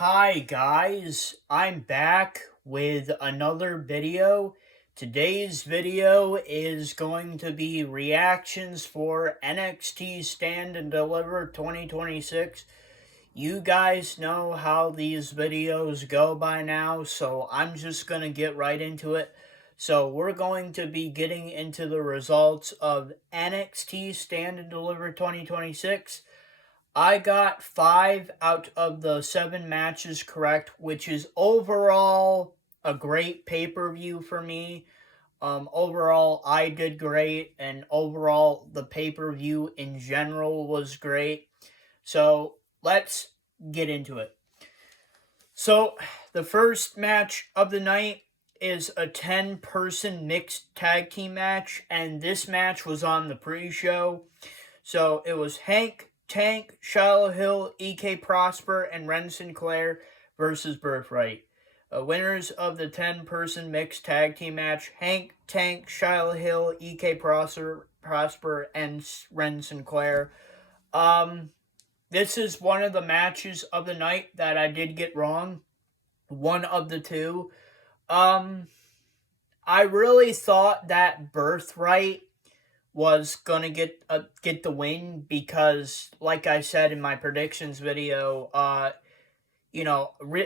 Hi guys, I'm back with another video. Today's video is going to be reactions for NXT Stand and Deliver 2026. You guys know how these videos go by now, so I'm just going to get right into it. So we're going to be getting into the results of NXT Stand and Deliver 2026. I got 5 out of the 7 matches correct, which is overall a great pay-per-view for me. Overall, I did great, and overall, the pay-per-view in general was great. So, let's get into it. So, the first match of the night is a 10-person mixed tag team match, and this match was on the pre-show. So, it was Tank, Shiloh Hill, E.K. Prosper, and Ren Sinclair versus Birthright. Winners of the 10-person mixed tag team match, Tank, Shiloh Hill, E.K. Prosper, and Ren Sinclair. This is one of the matches of the night that I did get wrong. One of the two. I really thought that Birthright was gonna get the win because, like I said in my predictions video,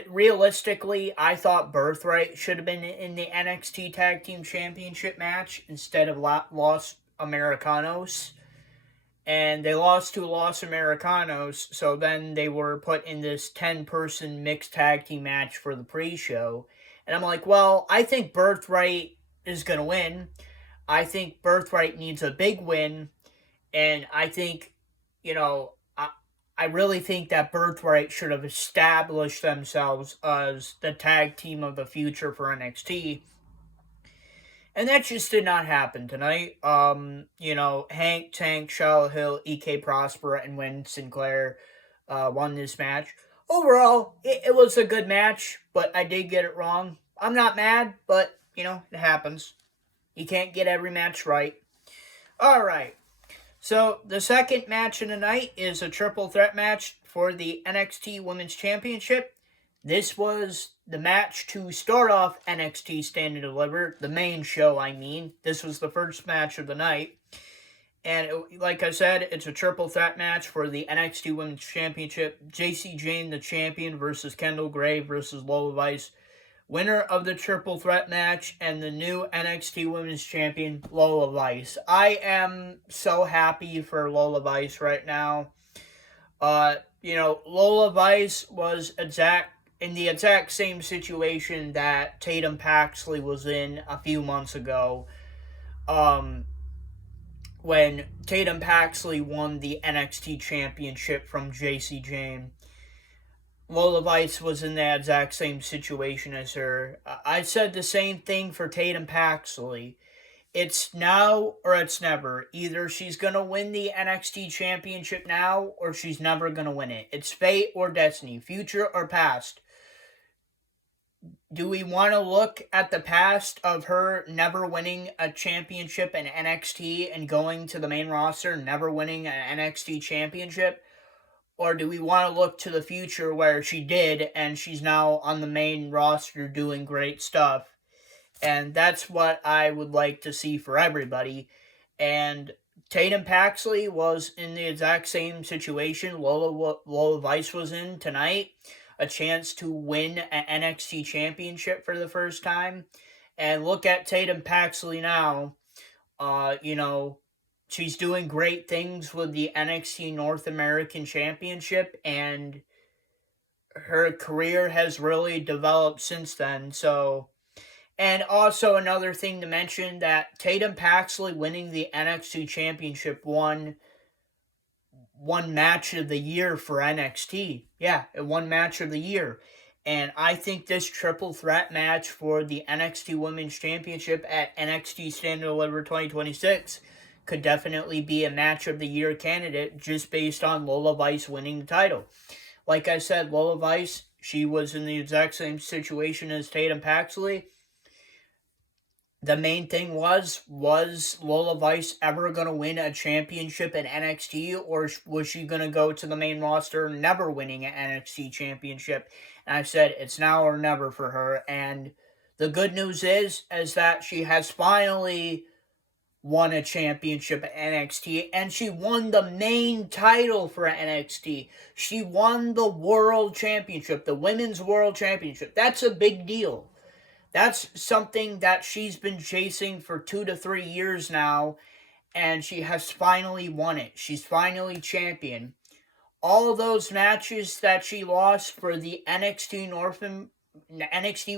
realistically, I thought Birthright should have been in the NXT Tag Team Championship match instead of Los Americanos, and they lost to Los Americanos, so then they were put in this 10-person mixed tag team match for the pre-show, and I'm like, well, I think Birthright is gonna win. I think Birthright needs a big win, and I think, I really think that Birthright should have established themselves as the tag team of the future for NXT, and that just did not happen tonight. Tank, Shiloh Hill, E.K. Prosper, and Ren Sinclair won this match. Overall, it was a good match, but I did get it wrong. I'm not mad, but, it happens. You can't get every match right. Alright, so the second match of the night is a triple threat match for the NXT Women's Championship. This was the match to start off NXT Stand and Deliver, the main show, I mean. This was the first match of the night. And like I said, it's a triple threat match for the NXT Women's Championship. Jacy Jayne, the champion, versus Kendall Gray versus Lola Vice. Winner of the triple threat match and the new NXT Women's Champion, Lola Vice. I am so happy for Lola Vice right now. Lola Vice was in the exact same situation that Tatum Paxley was in a few months ago. When Tatum Paxley won the NXT Championship from Jacy Jayne. Lola Vice was in that exact same situation as her. I said the same thing for Tatum Paxley. It's now or it's never. Either she's going to win the NXT Championship now or she's never going to win it. It's fate or destiny, future or past. Do we want to look at the past of her never winning a championship in NXT and going to the main roster, never winning an NXT Championship? Or do we want to look to the future where she did and she's now on the main roster doing great stuff? And that's what I would like to see for everybody. And Tatum Paxley was in the exact same situation Lola Vice was in tonight. A chance to win an NXT Championship for the first time. And look at Tatum Paxley now. She's doing great things with the NXT North American Championship, and her career has really developed since then. And also another thing to mention, that Tatum Paxley winning the NXT Championship won match of the year for NXT. Yeah, it won match of the year. And I think this triple threat match for the NXT Women's Championship at NXT Stand and Deliver 2026 could definitely be a match of the year candidate just based on Lola Vice winning the title. Like I said, Lola Vice, she was in the exact same situation as Tatum Paxley. the main thing was Lola Vice ever going to win a championship in NXT, or was she going to go to the main roster never winning an NXT championship? And I said, it's now or never for her. And the good news is that she has finally won a championship at NXT, and she won the main title for NXT. She won the World Championship, the Women's World Championship. That's a big deal. That's something that she's been chasing for 2 to 3 years now, and she has finally won it. She's finally champion. All of those matches that she lost for the NXT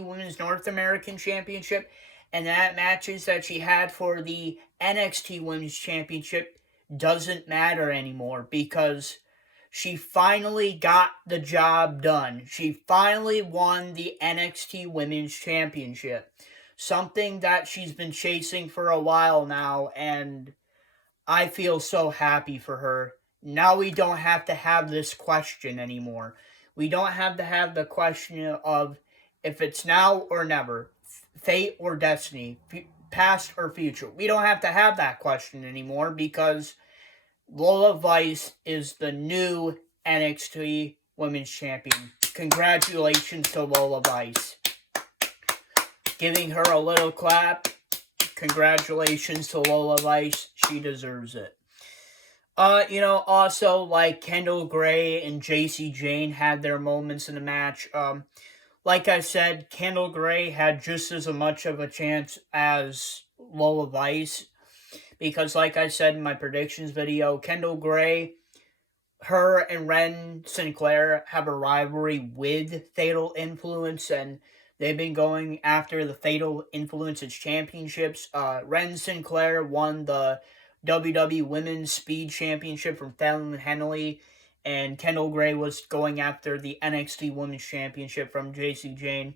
Women's North American Championship, and that matches that she had for the NXT Women's Championship doesn't matter anymore, because she finally got the job done. She finally won the NXT Women's Championship. Something that she's been chasing for a while now, and I feel so happy for her. Now we don't have to have this question anymore. We don't have to have the question of if it's now or never, fate or destiny, past or future. We don't have to have that question anymore, because Lola Vice is the new NXT Women's Champion. Congratulations to Lola Vice. Giving her a little clap. Congratulations to Lola Vice. She deserves it. Also, like, Kendall Gray and JC Jane had their moments in the match. Like I said, Kendall Gray had just as much of a chance as Lola Vice, because like I said in my predictions video, Kendall Gray, her and Ren Sinclair have a rivalry with Fatal Influence, and they've been going after the Fatal Influence's championships. Ren Sinclair won the WWE Women's Speed Championship from Fallon Henley, and Kendall Gray was going after the NXT Women's Championship from JC Jane.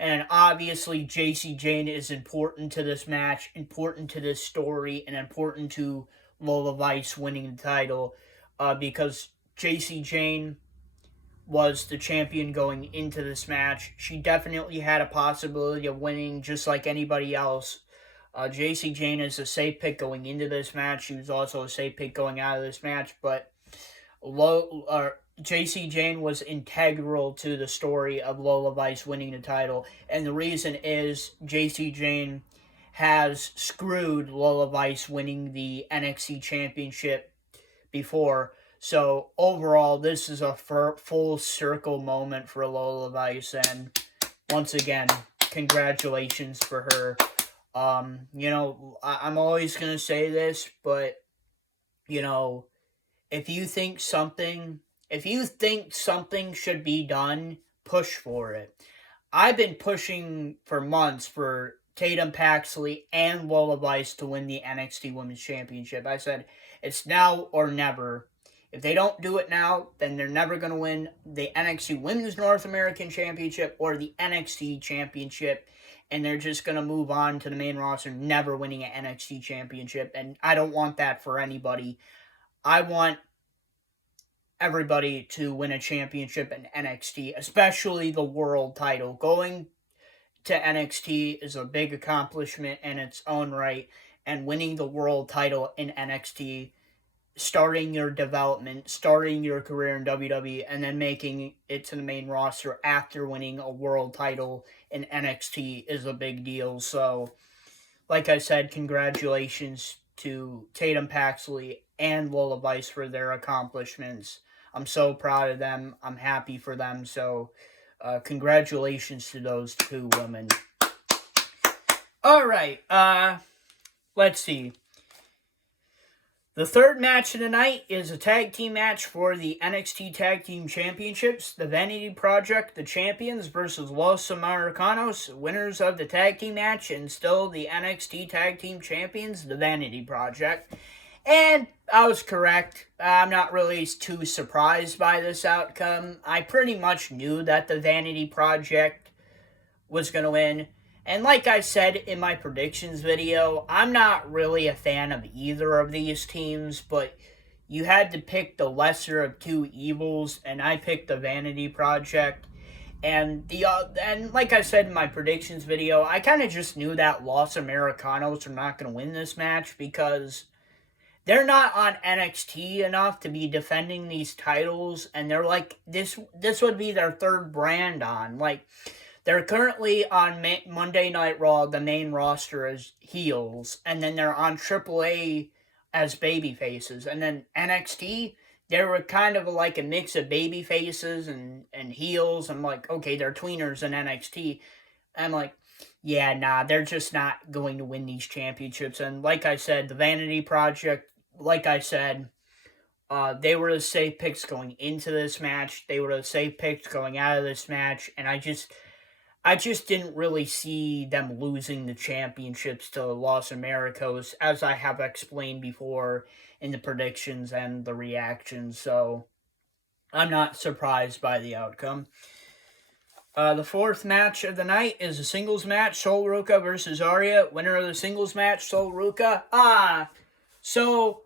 And obviously, JC Jane is important to this match, important to this story, and important to Lola Vice winning the title, because JC Jane was the champion going into this match. She definitely had a possibility of winning just like anybody else. JC Jane is a safe pick going into this match. She was also a safe pick going out of this match, but JC Jane was integral to the story of Lola Vice winning the title, and the reason is JC Jane has screwed Lola Vice winning the NXT Championship before. So overall, this is a full circle moment for Lola Vice, and once again, congratulations for her. I'm always going to say this, but, if you think something should be done, push for it. I've been pushing for months for Tatum Paxley and Lola Vice to win the NXT Women's Championship. I said, it's now or never. If they don't do it now, then they're never going to win the NXT Women's North American Championship or the NXT Championship, and they're just going to move on to the main roster, never winning an NXT Championship, and I don't want that for anybody. I want everybody to win a championship in NXT, especially the world title. Going to NXT is a big accomplishment in its own right, and winning the world title in NXT, starting your development, starting your career in WWE, and then making it to the main roster after winning a world title in NXT is a big deal. So, like I said, congratulations to Tatum Paxley and Lola Vice for their accomplishments. I'm so proud of them. I'm happy for them. So, congratulations to those two women. All right. Let's see. The third match of the night is a tag team match for the NXT Tag Team Championships. The Vanity Project, the champions, versus Los Americanos, winners of the tag team match, and still the NXT Tag Team Champions, the Vanity Project. And I was correct. I'm not really too surprised by this outcome. I pretty much knew that the Vanity Project was going to win. And like I said in my predictions video, I'm not really a fan of either of these teams, but you had to pick the lesser of two evils, and I picked the Vanity Project. And like I said in my predictions video, I kind of just knew that Los Americanos are not going to win this match because they're not on NXT enough to be defending these titles, and they're like this would be their third brand on. Like, they're currently on Monday Night Raw, the main roster as heels, and then they're on AAA as baby faces, and then NXT they were kind of like a mix of baby faces and heels. I'm like, okay, they're tweeners in NXT. I'm like, yeah, nah, they're just not going to win these championships. And like I said, the Vanity Project, like I said, they were the safe picks going into this match. They were the safe picks going out of this match, and I just didn't really see them losing the championships to Los Americos, as I have explained before in the predictions and the reactions. So I'm not surprised by the outcome. The fourth match of the night is a singles match, Sol Ruca versus Zarya. Winner of the singles match, Sol Ruca. So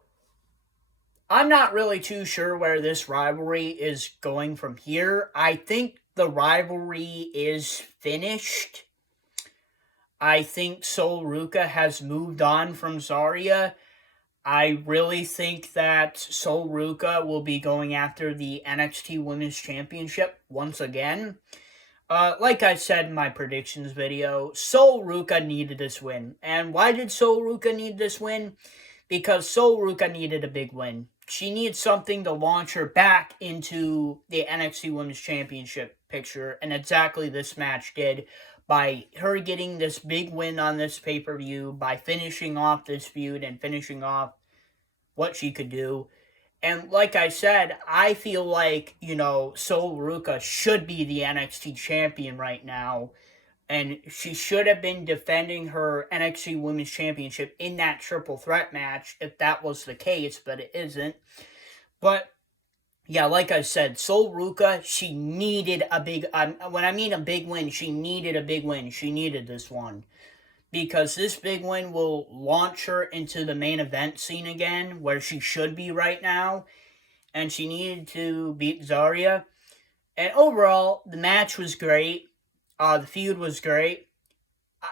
I'm not really too sure where this rivalry is going from here. I think the rivalry is finished. I think Sol Ruca has moved on from Zarya. I really think that Sol Ruca will be going after the NXT Women's Championship once again. Like I said in my predictions video, Sol Ruca needed this win. And why did Sol Ruca need this win? Because Sol Ruca needed a big win. She needs something to launch her back into the NXT Women's Championship picture, and exactly this match did, by her getting this big win on this pay-per-view, by finishing off this feud and finishing off what she could do. And like I said, I feel like, Sol Ruca should be the NXT champion right now. And she should have been defending her NXT Women's Championship in that triple threat match if that was the case, but it isn't. But, yeah, like I said, Sol Ruca, she needed a big... when I mean a big win, she needed a big win. She needed this one. Because this big win will launch her into the main event scene again, where she should be right now. And she needed to beat Zarya. And overall, the match was great. The feud was great.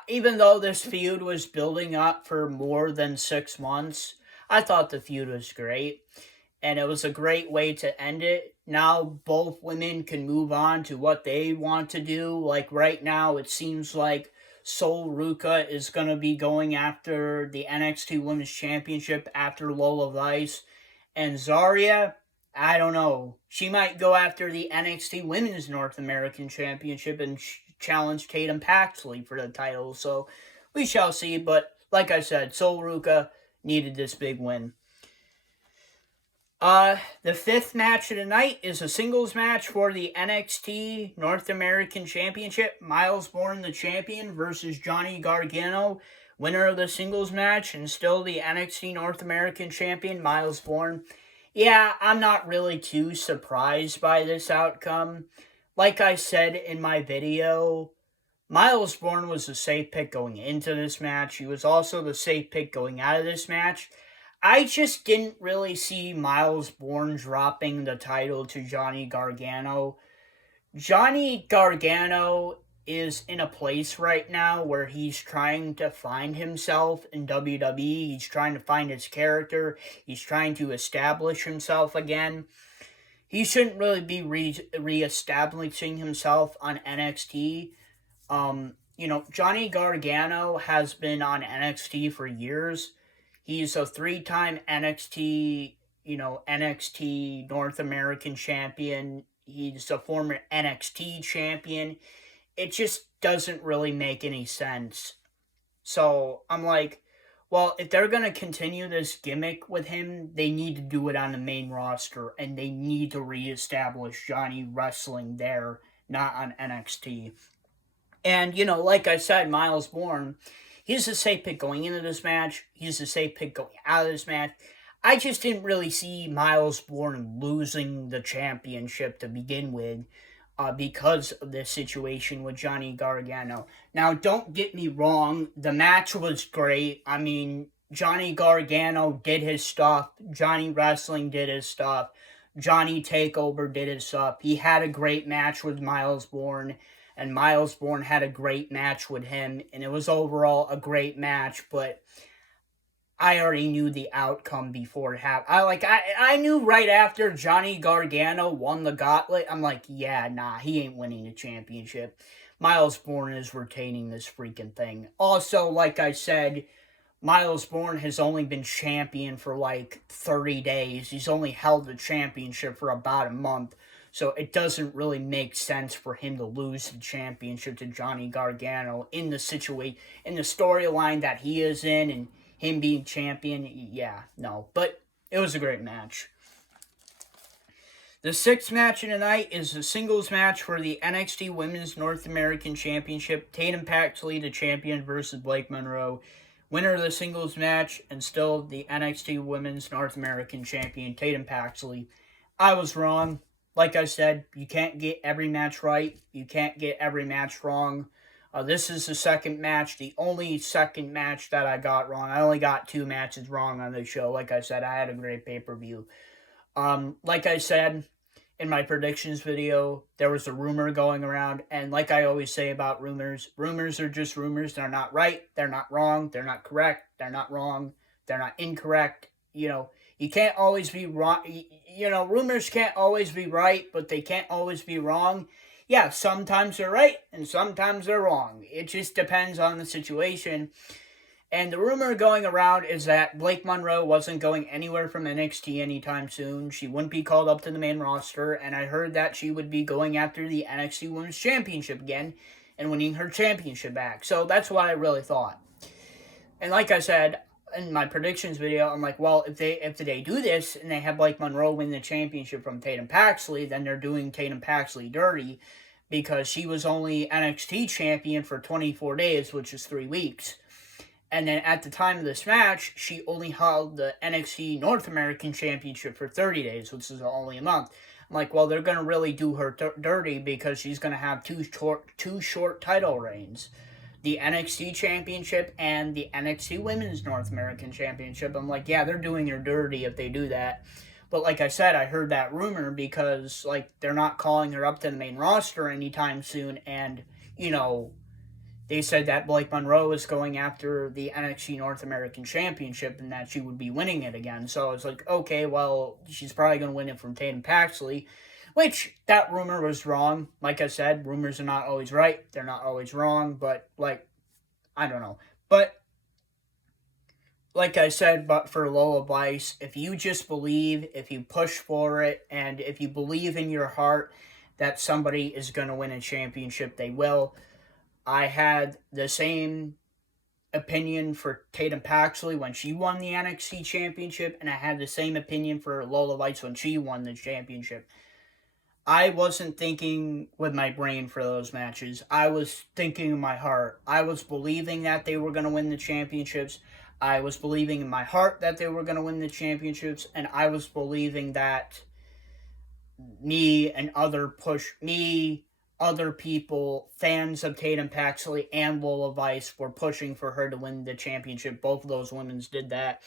Even though this feud was building up for more than 6 months, I thought the feud was great. And it was a great way to end it. Now both women can move on to what they want to do. Like right now, it seems like Sol Ruca is going to be going after the NXT Women's Championship after Lola Vice. And Zarya, I don't know. She might go after the NXT Women's North American Championship and challenge Tatum Paxley for the title. So we shall see. But like I said, Sol Ruca needed this big win. The fifth match of the night is a singles match for the NXT North American Championship. Miles Bourne, the champion, versus Johnny Gargano, winner of the singles match, and still the NXT North American champion, Miles Bourne. Yeah, I'm not really too surprised by this outcome. Like I said in my video, Miles Bourne was the safe pick going into this match. He was also the safe pick going out of this match. I just didn't really see Miles Bourne dropping the title to Johnny Gargano. Johnny Gargano is in a place right now where he's trying to find himself in WWE. He's trying to find his character. He's trying to establish himself again. He shouldn't really be re-establishing himself on NXT. Johnny Gargano has been on NXT for years. He's a 3-time NXT North American champion. He's a former NXT champion. It just doesn't really make any sense. So I'm like, well, if they're going to continue this gimmick with him, they need to do it on the main roster, and they need to reestablish Johnny wrestling there, not on NXT. And, like I said, Miles Bourne, he's the safe pick going into this match. He's the safe pick going out of this match. I just didn't really see Miles Bourne losing the championship to begin with because of this situation with Johnny Gargano. Now, don't get me wrong. The match was great. I mean, Johnny Gargano did his stuff. Johnny Wrestling did his stuff. Johnny Takeover did his up. He had a great match with Miles Bourne, and Miles Bourne had a great match with him, and it was overall a great match, but I already knew the outcome before it happened. I knew right after Johnny Gargano won the gauntlet, I'm like, yeah, nah, he ain't winning the championship. Miles Bourne is retaining this freaking thing. Also, like I said, Miles Bourne has only been champion for like 30 days. He's only held the championship for about a month. So it doesn't really make sense for him to lose the championship to Johnny Gargano in the storyline that he is in, and him being champion. Yeah, no. But it was a great match. The sixth match of the night is the singles match for the NXT Women's North American Championship. Tatum Paxley, the champion, versus Blake Monroe. Winner of the singles match, and still the NXT Women's North American Champion, Tatum Paxley. I was wrong. Like I said, you can't get every match right. You can't get every match wrong. This is the second match, the only second match that I got wrong. I only got 2 matches wrong on the show. Like I said, I had a great pay-per-view. Like I said in my predictions video, there was a rumor going around, and like I always say about rumors are just rumors. They're not right, they're not wrong, they're not correct, they're not wrong, they're not incorrect. You can't always be wrong. Rumors can't always be right, but they can't always be wrong. Yeah, sometimes they're right, and sometimes they're wrong. It just depends on the situation. And the rumor going around is that Blake Monroe wasn't going anywhere from NXT anytime soon. She wouldn't be called up to the main roster, and I heard that she would be going after the NXT Women's Championship again and winning her championship back. So that's what I really thought. And like I said in my predictions video, I'm like, well, if they do this and they have Blake Monroe win the championship from Tatum Paxley, then they're doing Tatum Paxley dirty, because she was only NXT champion for 24 days, which is 3 weeks. And then at the time of this match, she only held the NXT North American Championship for 30 days, which is only a month. I'm like, well, they're going to really do her dirty, because she's going to have two short title reigns. The NXT Championship and the NXT Women's North American Championship. I'm like, yeah, they're doing her dirty if they do that. But like I said, I heard that rumor because, they're not calling her up to the main roster anytime soon, and, they said that Blake Monroe is going after the NXT North American Championship and that she would be winning it again. So I was like, okay, well, she's probably going to win it from Tatum Paxley, which that rumor was wrong. Like I said, rumors are not always right. They're not always wrong, but, I don't know. But, like I said, but for Lola Vice, if you just believe, if you push for it, and if you believe in your heart that somebody is going to win a championship, they will. I had the same opinion for Tatum Paxley when she won the NXT Championship, and I had the same opinion for Lola Vice when she won the championship. I wasn't thinking with my brain for those matches. I was thinking in my heart. I was believing that they were going to win the championships. I was believing in my heart that they were going to win the championships, and I was believing that other people, fans of Tatum Paxley and Lola Vice, were pushing for her to win the championship. Both of those women did that.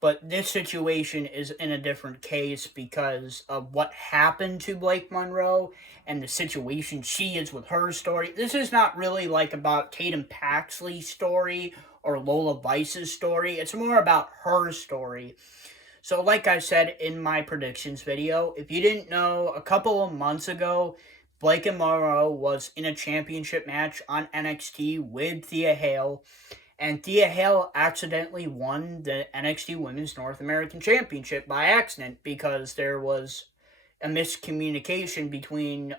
But this situation is in a different case because of what happened to Blake Monroe and the situation she is with her story. This is not really about Tatum Paxley's story or Lola Vice's story. It's more about her story. So like I said in my predictions video, if you didn't know, a couple of months ago, Blake and Monroe was in a championship match on NXT with Thea Hale, and Thea Hale accidentally won the NXT Women's North American Championship by accident because there was a miscommunication between,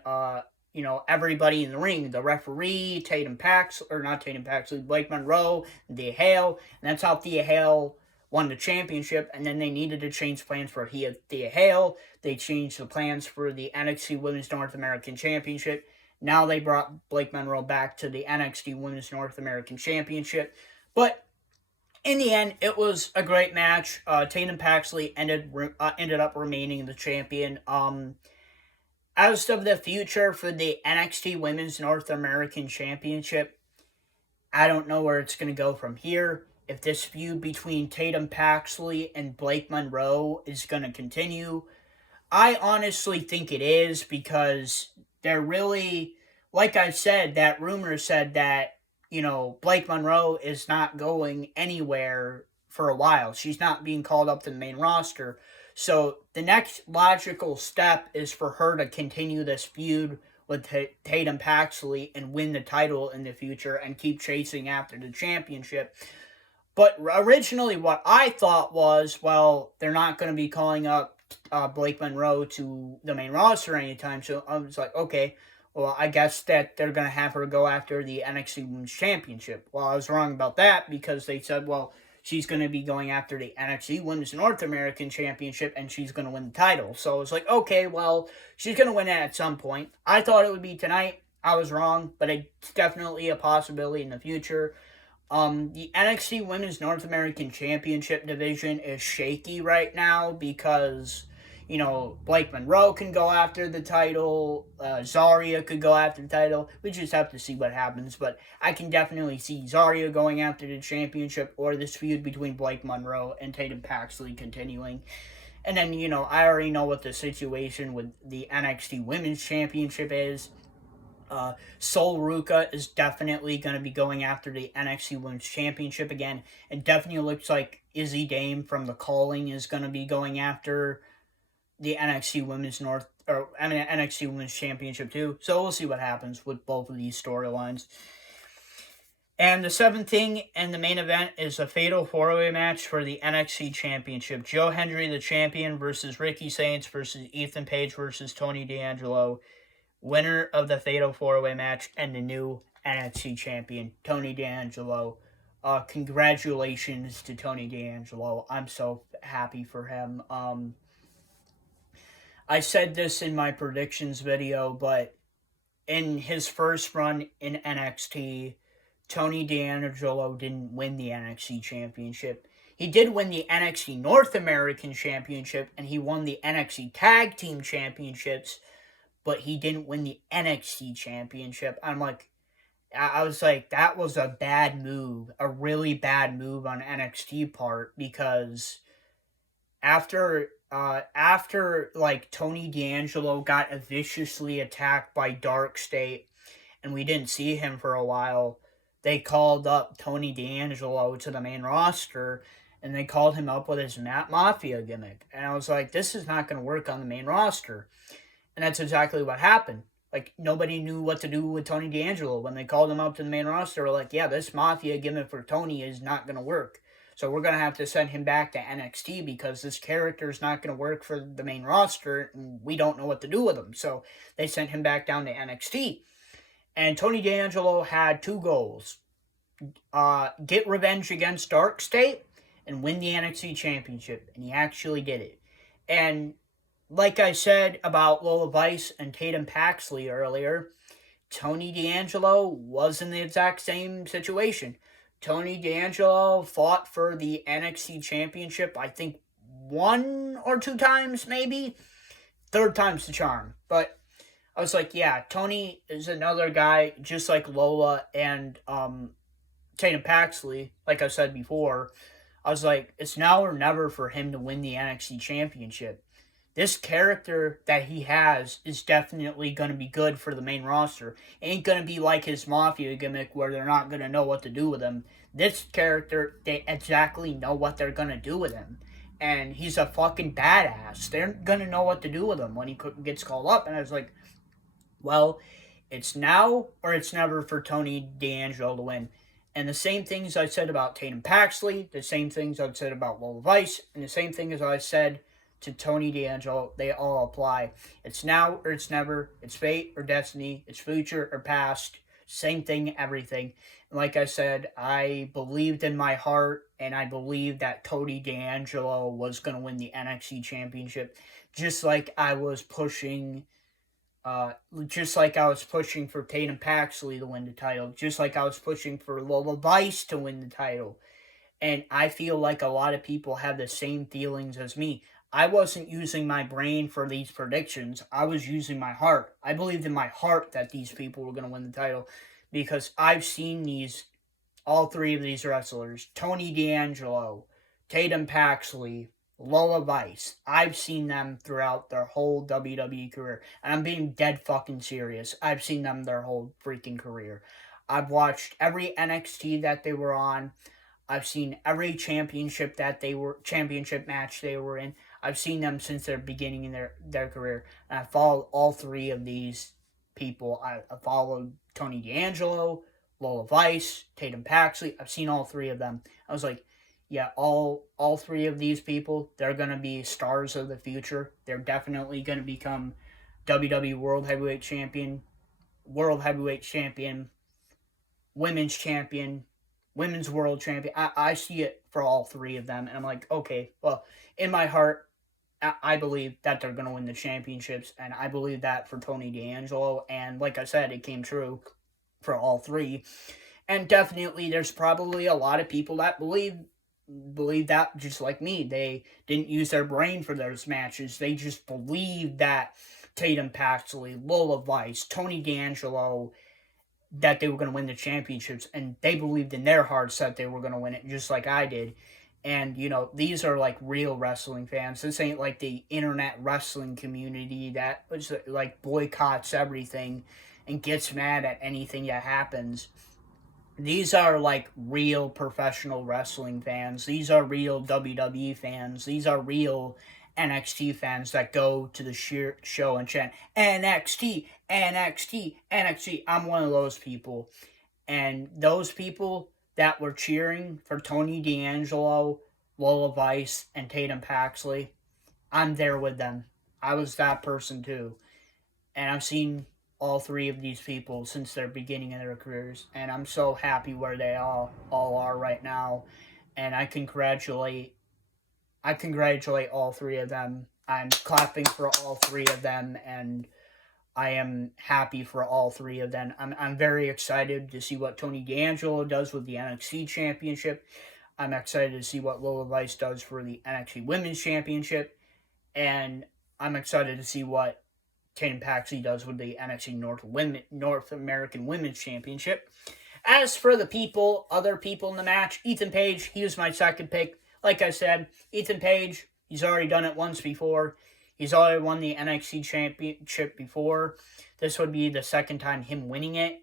everybody in the ring, the referee, Blake Monroe, and Thea Hale, and that's how Thea Hale won the championship, and then they needed to change plans for Thea Hale. They changed the plans for the NXT Women's North American Championship. Now they brought Blake Monroe back to the NXT Women's North American Championship. But in the end, it was a great match. Tatum Paxley ended up remaining the champion. As of the future for the NXT Women's North American Championship, I don't know where it's going to go from here. If this feud between Tatum Paxley and Blake Monroe is going to continue, I honestly think it is because they're really, like I said, that rumor said that, Blake Monroe is not going anywhere for a while. She's not being called up to the main roster. So the next logical step is for her to continue this feud with Tatum Paxley and win the title in the future and keep chasing after the championship. But originally, what I thought was, well, they're not going to be calling up Blake Monroe to the main roster anytime soon. I was like, okay, well, I guess that they're going to have her go after the NXT Women's Championship. Well, I was wrong about that because they said, well, she's going to be going after the NXT Women's North American Championship and she's going to win the title. So I was like, okay, well, she's going to win it at some point. I thought it would be tonight. I was wrong, but it's definitely a possibility in the future. The NXT Women's North American Championship division is shaky right now because, Blake Monroe can go after the title, Zarya could go after the title. We just have to see what happens, but I can definitely see Zarya going after the championship or this feud between Blake Monroe and Tatum Paxley continuing. And then, I already know what the situation with the NXT Women's Championship is. Sol Ruka is definitely going to be going after the NXT Women's Championship again. It definitely looks like Izzy Dame from The Calling is going to be going after the NXT NXT Women's Championship too. So we'll see what happens with both of these storylines. And the seventh thing in the main event is a fatal 4-way match for the NXT Championship. Joe Hendry, the champion, versus Ricky Saints versus Ethan Page versus Tony D'Angelo. Winner of the fatal 4-way match and the new NXT champion, Tony D'Angelo. Congratulations to Tony D'Angelo. I'm so happy for him. I said this in my predictions video, but in his first run in NXT, Tony D'Angelo didn't win the NXT championship. He did win the NXT North American Championship, and he won the NXT Tag Team Championships, but he didn't win the NXT championship. I was like, that was a bad move, a really bad move on NXT part, because after Tony D'Angelo got viciously attacked by Dark State, and we didn't see him for a while, they called up Tony D'Angelo to the main roster, and they called him up with his Matt Mafia gimmick. And I was like, this is not going to work on the main roster. And that's exactly what happened. Nobody knew what to do with Tony D'Angelo. When they called him up to the main roster, they were like, yeah, this Mafia gimmick for Tony is not going to work. So we're going to have to send him back to NXT because this character is not going to work for the main roster, and we don't know what to do with him. So they sent him back down to NXT. And Tony D'Angelo had two goals. Get revenge against Dark State and win the NXT Championship. And he actually did it. And like I said about Lola Vice and Tatum Paxley earlier, Tony D'Angelo was in the exact same situation. Tony D'Angelo fought for the NXT Championship, I think, 1 or 2 times, maybe. Third time's the charm. But I was like, yeah, Tony is another guy, just like Lola and Tatum Paxley, like I said before. I was like, it's now or never for him to win the NXT Championship. This character that he has is definitely going to be good for the main roster. Ain't going to be like his Mafia gimmick where they're not going to know what to do with him. This character, they exactly know what they're going to do with him. And he's a fucking badass. They're going to know what to do with him when he gets called up. And I was like, well, it's now or it's never for Tony D'Angelo to win. And the same things I said about Tatum Paxley, the same things I've said about Lola Vice, and the same thing as I said to Tony D'Angelo, they all apply. It's now or it's never. It's fate or destiny. It's future or past. Same thing, everything. And like I said, I believed in my heart, and I believed that Tony D'Angelo was going to win the NXT Championship, just like I was pushing for Tatum Paxley to win the title, just like I was pushing for Lola Vice to win the title. And I feel like a lot of people have the same feelings as me. I wasn't using my brain for these predictions. I was using my heart. I believed in my heart that these people were going to win the title because I've seen all 3 of these wrestlers, Tony D'Angelo, Tatum Paxley, Lola Vice. I've seen them throughout their whole WWE career. And I'm being dead fucking serious. I've seen them their whole freaking career. I've watched every NXT that they were on. I've seen every championship match they were in. I've seen them since their beginning in their career. And I followed all three of these people. I followed Tony D'Angelo, Lola Vice, Tatum Paxley. I've seen all three of them. I was like, yeah, all three of these people, they're gonna be stars of the future. They're definitely gonna become WWE World Heavyweight Champion, Women's Champion, Women's World Champion. I see it for all three of them, and I'm like, okay, well, in my heart, I believe that they're gonna win the championships, and I believe that for Tony D'Angelo, and like I said, it came true for all three. And definitely, there's probably a lot of people that believe that just like me. They didn't use their brain for those matches. They just believed that Tatum Paxley, Lola Vice, Tony D'Angelo, that they were going to win the championships, and they believed in their hearts that they were going to win it, just like I did. And, these are like real wrestling fans. This ain't like the internet wrestling community that was like boycotts everything and gets mad at anything that happens. These are like real professional wrestling fans. These are real WWE fans. These are real NXT fans that go to the show and chant NXT, NXT, NXT. I'm one of those people. And those people that were cheering for Tony D'Angelo, Lola Vice, and Tatum Paxley, I'm there with them. I was that person too. And I've seen all three of these people since their beginning of their careers, and I'm so happy where they all are right now. And I congratulate all three of them. I'm clapping for all three of them, and I am happy for all three of them. I'm very excited to see what Tony D'Angelo does with the NXT Championship. I'm excited to see what Lola Vice does for the NXT Women's Championship, and I'm excited to see what Tatum Paxley does with the NXT North American Women's Championship. As for the other people in the match, Ethan Page, he was my second pick. Like I said, Ethan Page, he's already done it once before. He's already won the NXT Championship before. This would be the second time him winning it.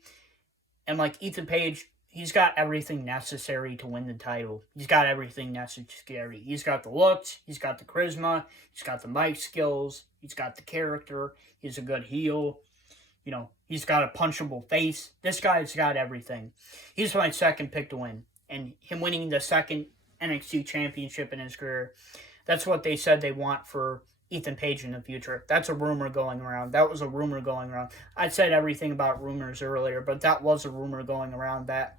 And like Ethan Page, he's got everything necessary to win the title. He's got everything necessary. He's got the looks, he's got the charisma, he's got the mic skills, he's got the character, he's a good heel. He's got a punchable face. This guy's got everything. He's my second pick to win. And him winning the second NXT Championship in his career, that's what they said they want for Ethan Page in the future. That's a rumor going around. That was a rumor going around. I said everything about rumors earlier, but that was a rumor going around that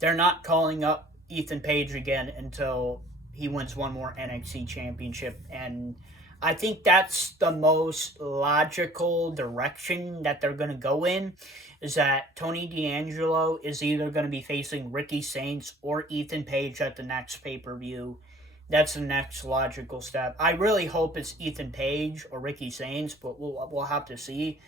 they're not calling up Ethan Page again until he wins one more NXT Championship. And I think that's the most logical direction that they're going to go in, is that Tony D'Angelo is either going to be facing Ricky Saints or Ethan Page at the next pay-per-view. That's the next logical step. I really hope it's Ethan Page or Ricky Saints, but we'll have to see.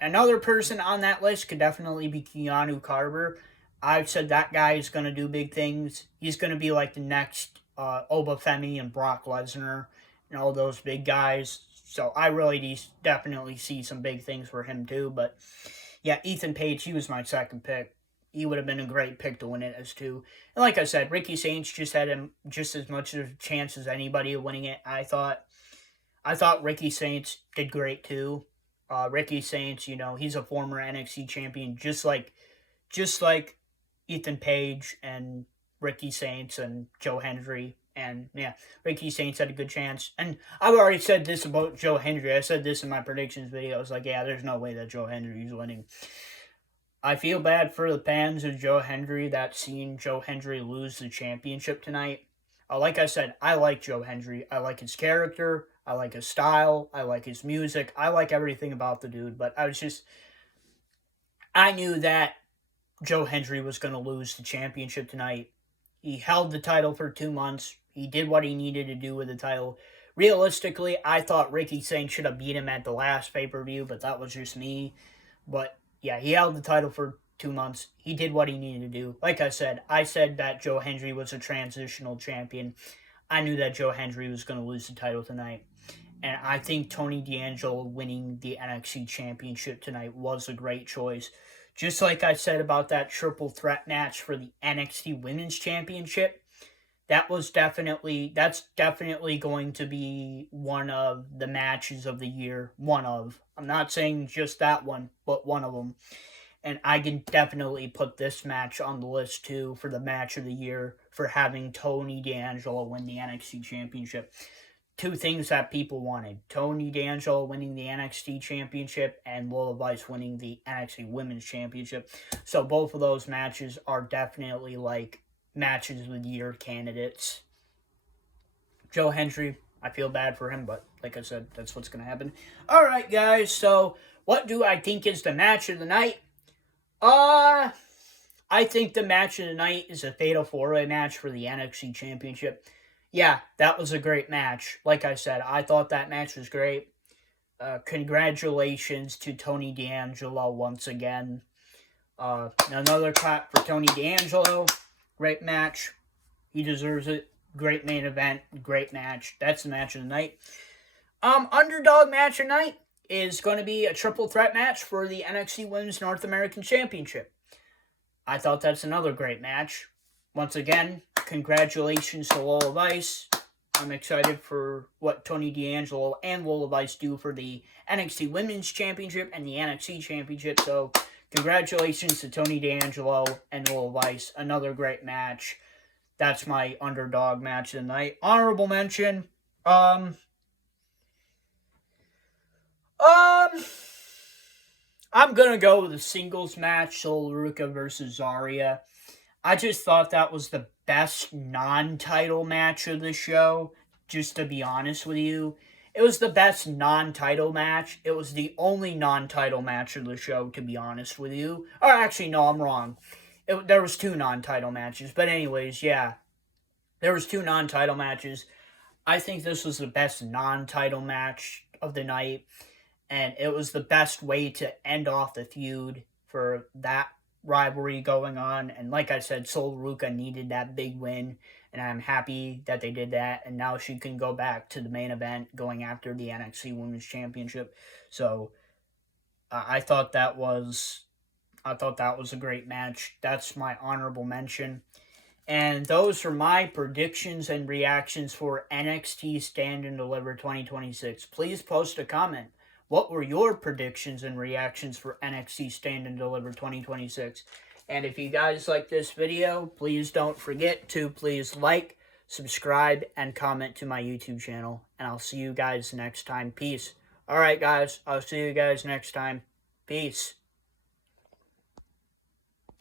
Another person on that list could definitely be Keanu Carter. I've said that guy is going to do big things. He's going to be like the next Oba Femi and Brock Lesnar and all those big guys. So I really definitely see some big things for him too. But yeah, Ethan Page, he was my second pick. He would have been a great pick to win it as too. And like I said, Ricky Saints just had him just as much of a chance as anybody of winning it. I thought Ricky Saints did great too. Ricky Saints, he's a former NXT champion, just like Ethan Page and Ricky Saints and Joe Hendry. And yeah, Ricky Saints had a good chance. And I've already said this about Joe Hendry. I said this in my predictions video. I was like, yeah, there's no way that Joe Hendry is winning. I feel bad for the fans of Joe Hendry that seen Joe Hendry lose the championship tonight. Like I said, I like Joe Hendry. I like his character. I like his style. I like his music. I like everything about the dude. But I knew that Joe Hendry was going to lose the championship tonight. He held the title for 2 months. He did what he needed to do with the title. Realistically, I thought Ricky Saints should have beat him at the last pay-per-view, but that was just me. But yeah, he held the title for 2 months. He did what he needed to do. Like I said that Joe Hendry was a transitional champion. I knew that Joe Hendry was going to lose the title tonight. And I think Tony D'Angelo winning the NXT Championship tonight was a great choice. Just like I said about that triple threat match for the NXT Women's Championship, that's definitely going to be one of the matches of the year. I'm not saying just that one, but one of them. And I can definitely put this match on the list too for the match of the year for having Tony D'Angelo win the NXT Championship. Two things that people wanted: Tony D'Angelo winning the NXT Championship and Lola Vice winning the NXT Women's Championship. So both of those matches are definitely like matches of the year candidates. Joe Hendry, I feel bad for him, but like I said, that's what's going to happen. All right, guys, so what do I think is the match of the night? I think the match of the night is a Fatal 4-Way match for the NXT Championship. Yeah, that was a great match. Like I said, I thought that match was great. Congratulations to Tony D'Angelo once again. Another clap for Tony D'Angelo. Great match. He deserves it. Great main event. Great match. That's the match of the night. Underdog match of the night is going to be a triple threat match for the NXT Women's North American Championship. I thought that's another great match. Once again, congratulations to Lola Vice. I'm excited for what Tony D'Angelo and Lola Vice do for the NXT Women's Championship and the NXT Championship. So, congratulations to Tony D'Angelo and Lola Vice. Another great match. That's my underdog match of the night. Honorable mention. I'm gonna go with a singles match, Sol Ruca versus Zarya. I just thought that was the best non-title match of the show, just to be honest with you. It was the best non-title match. It was the only non-title match of the show, to be honest with you. Or actually, no, I'm wrong. There was 2 non-title matches. But anyways, yeah. There was 2 non-title matches. I think this was the best non-title match of the night. And it was the best way to end off the feud for that rivalry going on. And like I said, Sol Ruca needed that big win. And I'm happy that they did that. And now she can go back to the main event going after the NXT Women's Championship. So I thought that was a great match. That's my honorable mention. And those are my predictions and reactions for NXT Stand and Deliver 2026. Please post a comment. What were your predictions and reactions for NXT Stand and Deliver 2026? And if you guys like this video, please don't forget to please like, subscribe, and comment to my YouTube channel. And I'll see you guys next time. Peace. Alright, guys. I'll see you guys next time. Peace.